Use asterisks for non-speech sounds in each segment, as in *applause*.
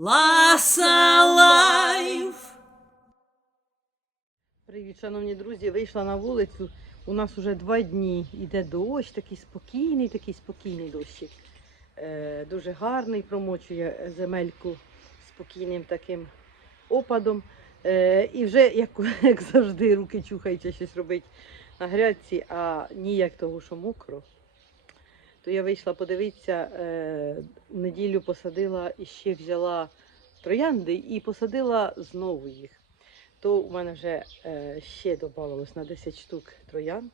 Ласа Лайф. Привіт, шановні друзі. Вийшла на вулицю. У нас вже два дні йде дощ, такий спокійний, такий спокійний дощик. Е, дуже гарний, промочує земельку спокійним таким опадом. Е, і вже, як, *laughs* як завжди, руки чухаються щось робить на грядці, а ніяк того, що мокро. То я вийшла подивитися, е, в неділю посадила і ще взяла троянди і посадила знову їх то у мене вже е, ще додавалось на 10 штук троянд.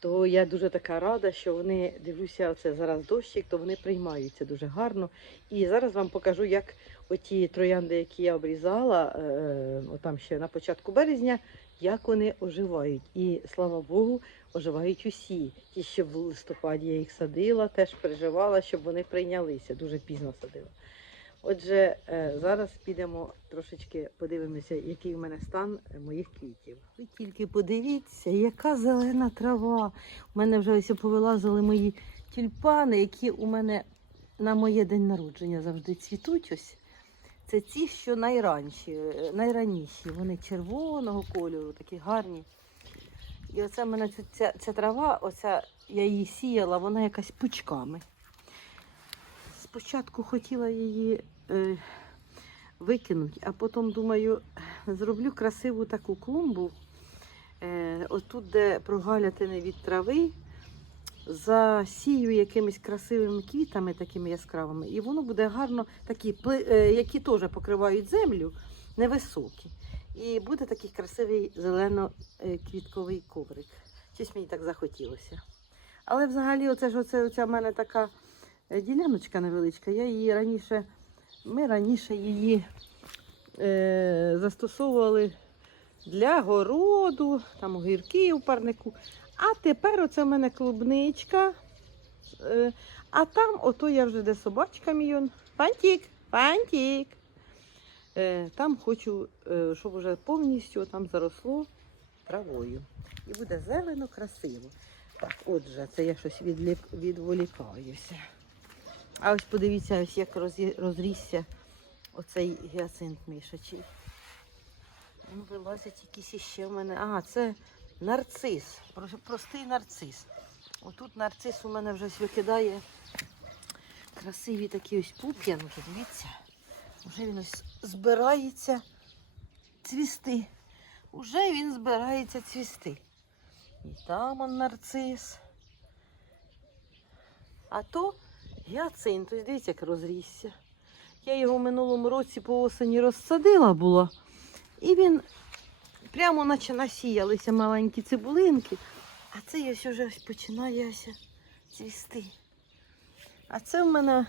То я дуже така рада, що вони дивлюся, оце зараз дощик, то вони приймаються дуже гарно. І зараз вам покажу, як оті троянди, які я обрізала, е, отам ще на початку березня, як вони оживають. І слава Богу, оживають усі. Ті, що в листопаді я їх садила, теж переживала, щоб вони прийнялися. Дуже пізно садила. Отже, е, зараз підемо трошечки подивимося, який в мене стан е, моїх квітів. Ви тільки подивіться, яка зелена трава. У мене вже ось повилазили мої тюльпани, які у мене на моє день народження завжди цвітуть. Ось. Це ті, що найранші, е, найраніші. Вони червоного кольору, такі гарні. І оце в мене ця, ця, ця трава, оця я її сіяла, вона якась пучками. Спочатку хотіла її е, викинути, а потім думаю, зроблю красиву таку клумбу. Е, отут, де прогалятини від трави, засію якимись красивими квітами, такими яскравими, і воно буде гарно, такі, е, які теж покривають землю, невисокі. І буде такий красивий зелено-квітковий коврик. Щось мені так захотілося. Але взагалі, оце ж оце, оця в мене така е, діляночка невеличка. Я її раніше, ми раніше її е, застосовували для городу, там огірки у парнику. А тепер оце в мене клубничка. Е, а там, ото я вже де собачка мій. фантік. Е, там хочу, е, щоб вже повністю там заросло травою. І буде зелено, красиво. Так, отже, це я щось відлік, відволікаюся. А ось подивіться, ось як розі- розрісся оцей гіацинт мішачий. Ну, вилазять якісь іще в мене. А, це нарцис. Простий нарцис. Отут нарцис у мене вже викидає красиві такі ось пуп'янки. Дивіться. Вже він ось збирається цвісти. Уже він збирається цвісти. І там он нарцис. А то гіацинт. Ось дивіться, як розрісся. Я його в минулому році по осені розсадила була. І він прямо наче насіялися маленькі цибулинки. А це ось уже ось починає цвісти. А це в мене,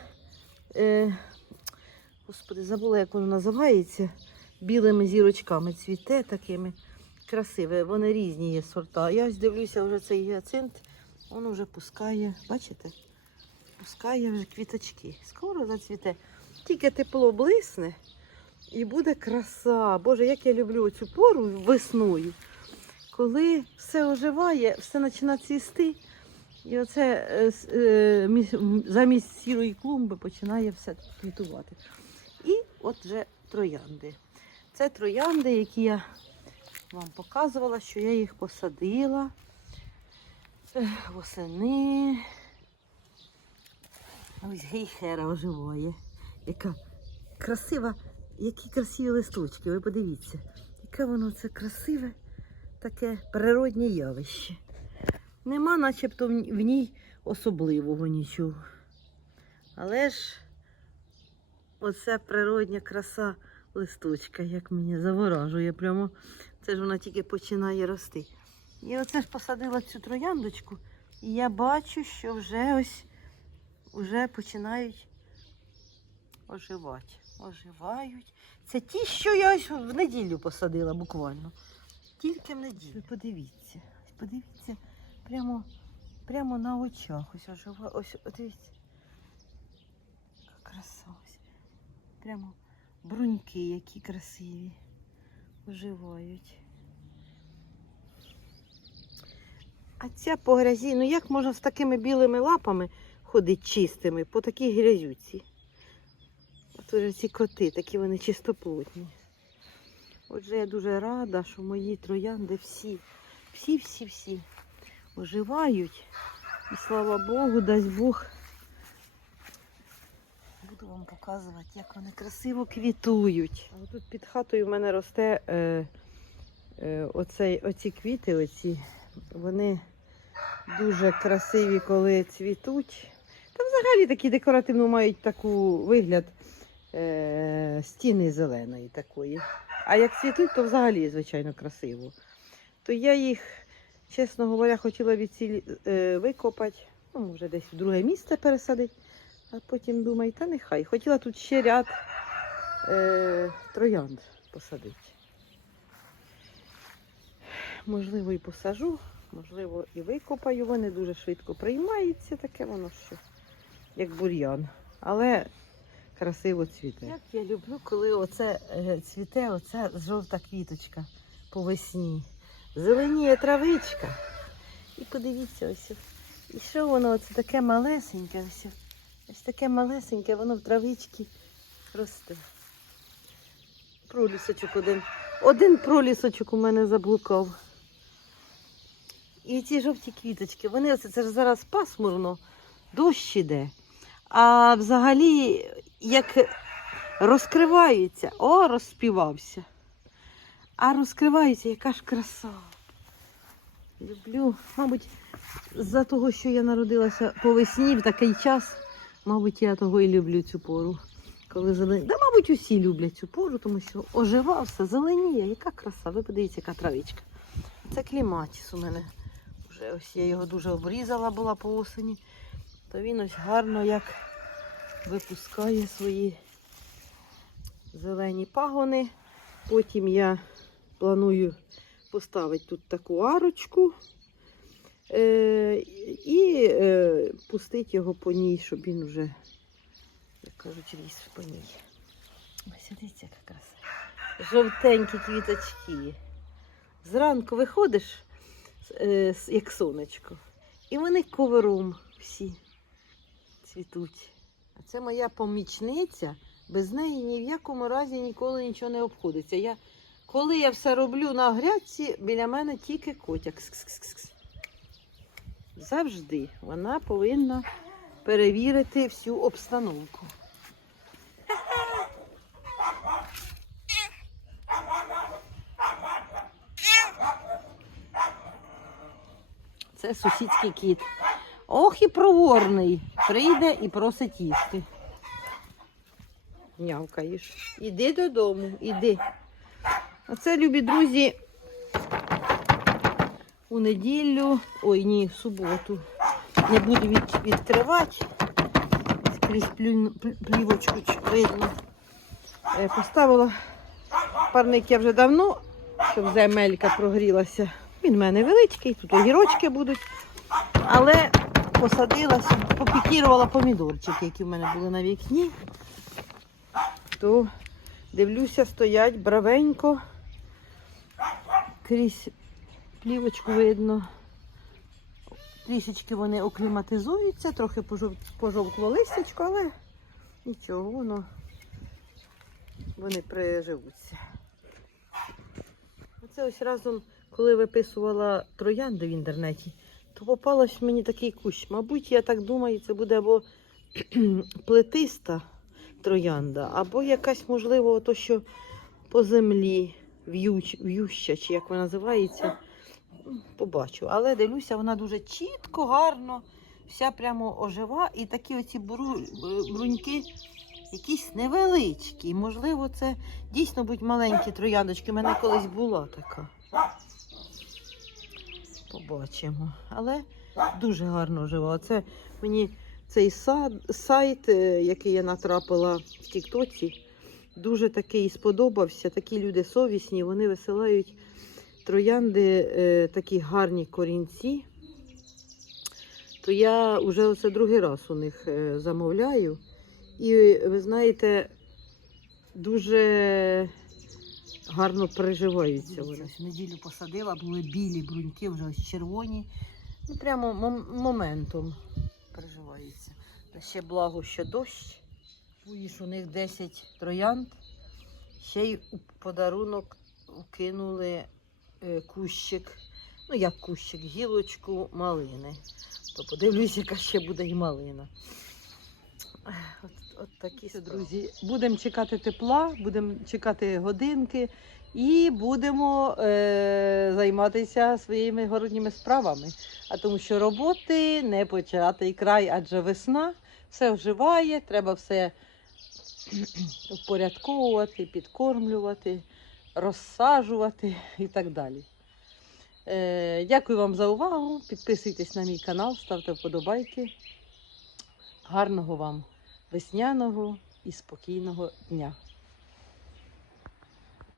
е, господи, забула, як воно називається. Білими зірочками цвіте такими красиве. Вони різні є сорта. Я ось дивлюся, вже цей гіацинт, він вже пускає, бачите? Пускає вже квіточки. Скоро зацвіте. Тільки тепло блисне і буде краса. Боже, як я люблю цю пору весною, коли все оживає, все починає цвісти. І оце е, е, замість сірої клумби починає все квітувати. От вже троянди. Це троянди, які я вам показувала, що я їх посадила восени. Ось гейхера оживає. Яка красива, які красиві листочки, ви подивіться. Яке воно це красиве, таке природнє явище. Нема начебто в ній особливого нічого. Але ж оце природня краса листочка, як мені заворажує прямо. Це ж вона тільки починає рости. І оце ж посадила цю трояндочку, і я бачу, що вже ось вже починають оживати. Оживають. Це ті, що я ось в неділю посадила буквально. Тільки в неділю. Подивіться. Подивіться, прямо, прямо на очах. Ось ожива. Ось, дивіться. Краса. Прямо бруньки, які красиві. Оживають. А ця по грязі, ну як можна з такими білими лапами ходити чистими по такій грязюці? Тут же ці коти, такі вони чистоплотні. Отже, я дуже рада, що мої троянди всі, всі, всі, всі оживають. І слава Богу, дасть Бог. Вам показувати, як вони красиво квітують. А тут під хатою в мене росте е, е, оцей, оці квіти, оці, вони дуже красиві, коли цвітуть. Та взагалі такі декоративно мають таку вигляд е, стіни зеленої такої. А як цвітуть, то взагалі, звичайно, красиво. То я їх, чесно говоря, хотіла від цілі е, викопати, ну, може, десь в друге місце пересадити, а потім думаю, та нехай. Хотіла тут ще ряд е, троянд посадити. Можливо, і посажу, можливо, і викопаю. Вони дуже швидко приймаються, таке воно що, як бур'ян. Але красиво цвіте. Як я люблю, коли оце е, цвіте, оця жовта квіточка по весні. Зеленіє травичка. І подивіться ось. І що воно оце таке малесеньке, ось. Ось таке малесеньке, воно в травичці росте. Пролісочок один. Один пролісочок у мене заблукав. І ці жовті квіточки, вони це ж зараз пасмурно, дощ іде. А взагалі, як розкриваються, о, розспівався. А розкриваються, яка ж краса. Люблю, мабуть, з-за того, що я народилася по весні в такий час, мабуть, я того і люблю цю пору. Коли зелені. Да, мабуть, усі люблять цю пору, тому що ожива все, зеленіє, яка краса. Ви подивіться, яка травичка. Це кліматіс у мене. Вже ось я його дуже обрізала була по осені. То він ось гарно як випускає свої зелені пагони. Потім я планую поставити тут таку арочку і е- пустити його по ній, щоб він вже, як кажуть, ріс по ній. Ось дивіться, краса. Жовтенькі квіточки. Зранку виходиш, е, як сонечко, і вони ковером всі цвітуть. А це моя помічниця. Без неї ні в якому разі ніколи нічого не обходиться. Я, коли я все роблю на грядці, біля мене тільки котяк. Кс-кс-кс-кс. Завжди вона повинна перевірити всю обстановку. Це сусідський кіт. Ох і проворний. Прийде і просить їсти. Нявкаєш. Іди додому, іди. Оце, любі друзі, у неділю, ой ні, в суботу. Не буду від, відкривати. Скрізь плю- плівочку видно. Е, Поставила парник я вже давно, щоб земелька прогрілася. Він в мене величкий, тут огірочки будуть. Але посадилася, попікірувала помідорчики, які в мене були на вікні. То дивлюся, стоять бравенько. Крізь плівочку видно. Трішечки вони окліматизуються, трохи пожовкло листячко, але нічого, воно вони приживуться. Оце ось разом, коли виписувала троянди в інтернеті, то попалось мені такий кущ. Мабуть, я так думаю, це буде або *clears throat* плетиста троянда, або якась, можливо, то, що по землі в'юща, чи як вона називається. Побачу. Але дивлюся, вона дуже чітко, гарно, вся прямо ожива. І такі оці бру, е, бруньки якісь невеличкі. Можливо, це дійсно будуть маленькі трояндочки. У мене колись була така. Побачимо. Але дуже гарно жива. Оце мені цей сад, сайт, е, який я натрапила в Тіктоці, дуже такий сподобався. Такі люди совісні, вони висилають троянди, е, такі гарні корінці. То я вже оце другий раз у них е, замовляю. І ви знаєте, дуже гарно переживаються вони. Ось неділю посадила, були білі бруньки, вже ось червоні. Ну, прямо мом- моментом переживаються. Та ще благо, що дощ. Купуєш у них 10 троянд, ще й у подарунок кинули кущик, ну як кущик, гілочку малини. То подивлюсь, яка ще буде і малина. От, от такі. Друзі, будемо чекати тепла, будемо чекати годинки і будемо е, займатися своїми городніми справами. А тому що роботи не початий край, адже весна все вживає, треба все *clears throat* впорядковувати, підкормлювати, розсаджувати і так далі. Е, дякую вам за увагу. Підписуйтесь на мій канал, ставте вподобайки. Гарного вам весняного і спокійного дня.